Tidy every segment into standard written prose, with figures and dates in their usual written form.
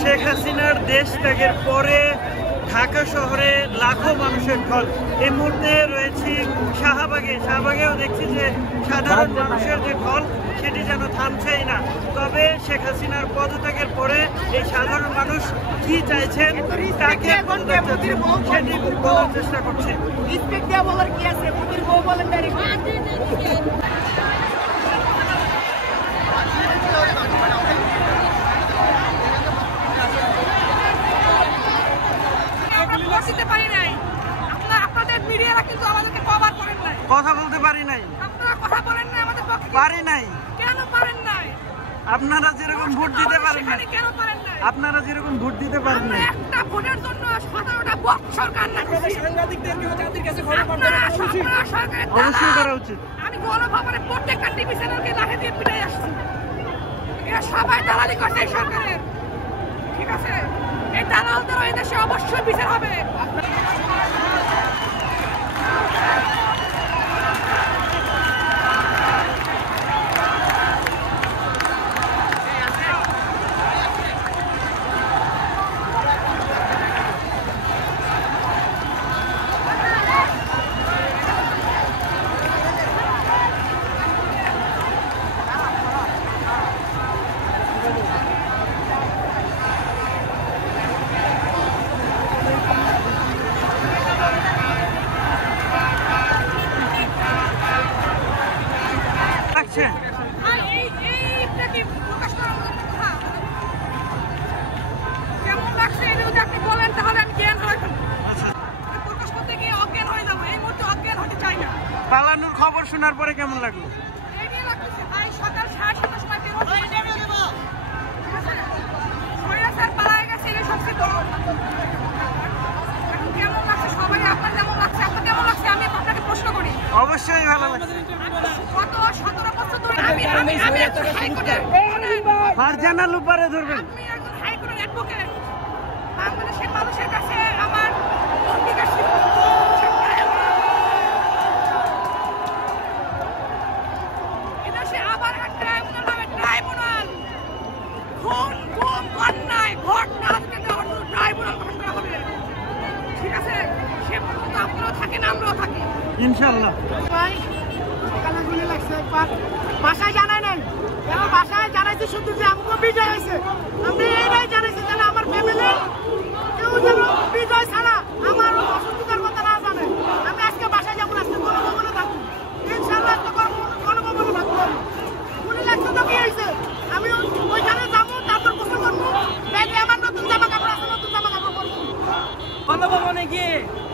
শেখ হাসিনার দেশ ত্যাগের পরে ঢাকা শহরে লাখো মানুষের ঢল। এই মুহূর্তে রয়েছি শাহবাগেও দেখছি যে সাধারণ মানুষের যে ঢল সেটি যেন থামছেই না। তবে শেখ হাসিনার পদত্যাগের পরে এই সাধারণ মানুষ কি চাইছেন, তাকে সেটি বলার চেষ্টা করছে। কথা বলতে পারি নাই, আপনারা যেরকম ভোট দিতে পারেন না, আপনারা যেরকম ভোট দিতে পারেন না, একটা ভোটের জন্য 17টা বছর কান্না করছি। অবশ্যই করা উচিত। আমি গণভবনে প্রত্যেকটা টিভি চ্যানেলকে লাঠি দিয়ে পিটাই আসছি। এরা সবাই দালালি করছে এই সরকারের, ঠিক আছে? এই দালালদের এই দেশে অবশ্যই বিচার হবে। পালানোর খবর শোনার পরে কেমন লাগলো? সকাল 7:30 সময় কেমন লাগছে সবাই? আপনার যেমন লাগছে, আপনার কেমন লাগছে? আমি আপনাকে প্রশ্ন করি। অবশ্যই ভালো লাগছে। গত 17 বছর ধরে আমি একজন হাইকোর্টের ফারজানা লুপারে ধরবেন। আমি একজন হাইকোর্টের অ্যাডভোকেট। বাংলাদেশের মানুষের কাছে আমার অঙ্গীকার এদেশে আবার একটা ট্রাইব্যুনাল হবে, ট্রাইব্যুনাল খুন গুম অন্যায় ভোট না দিতে দেওয়ার জন্য ট্রাইব্যুনাল গঠন করা হবে, ঠিক আছে? সে পর্যন্ত আপনারাও থাকেন, আমরাও থাকি ইনশাআল্লাহ। সকালে গুলি লাগছে, বাসায় জানাই নাই, বাসায় জানাইছি শুধু যে আমাকে বিজয় হয়েছে। আমি এইটাই জানাইছি যেন আমার ফ্যামিলি কেউ যেন বিজয় ছাড়া আমার অসুবিধার কথা না জানে। আমি আজকে বাসায় যাবো, আজকে গণভবনে থাকবো, ইনশাআল্লাহ তো গণভবনে থাকবো। গুলি লাগছে তো কি হয়েছে, আমি ওইখানে যাবো, তারপর গোসল করবো, ব্যাগে আমার নতুন জামা কাপড় আছে, নতুন জামা কাপড় পরবো। গণভবনে গিয়ে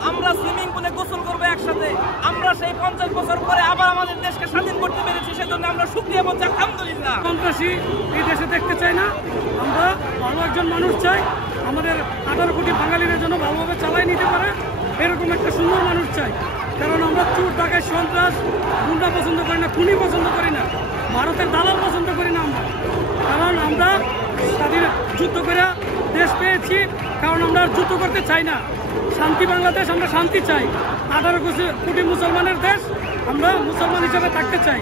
আমরা সুইমিং পুলে গোসল করবো একসাথে। আমরা সেই 50 বছর পরে আবার আমাদের দেশকে স্বাধীন করতে পেরেছি, সেজন্য আমরা শুকরিয়া বলছি আলহামদুলিল্লাহ। সন্ত্রাসী এই দেশে দেখতে চাই না, আমরা ভালো একজন মানুষ চাই, আমাদের 18 কোটি বাঙালির জন্য ভালোভাবে চালাই নিতে পারে এরকম একটা সুন্দর মানুষ চাই। কারণ আমরা চোর ডাকাত সন্ত্রাস গুন্ডা পছন্দ করি না, খুনি পছন্দ করি না, ভারতের দালাল পছন্দ করি না আমরা। কারণ আমরা স্বাধীন যুদ্ধ করে দেশ পেয়েছি, কারণ আমরা যুদ্ধ করতে চাই না। শান্তি বাংলাদেশ, আমরা শান্তি চাই। 18 কোটি মুসলমানের দেশ, আমরা মুসলমান হিসাবে থাকতে চাই।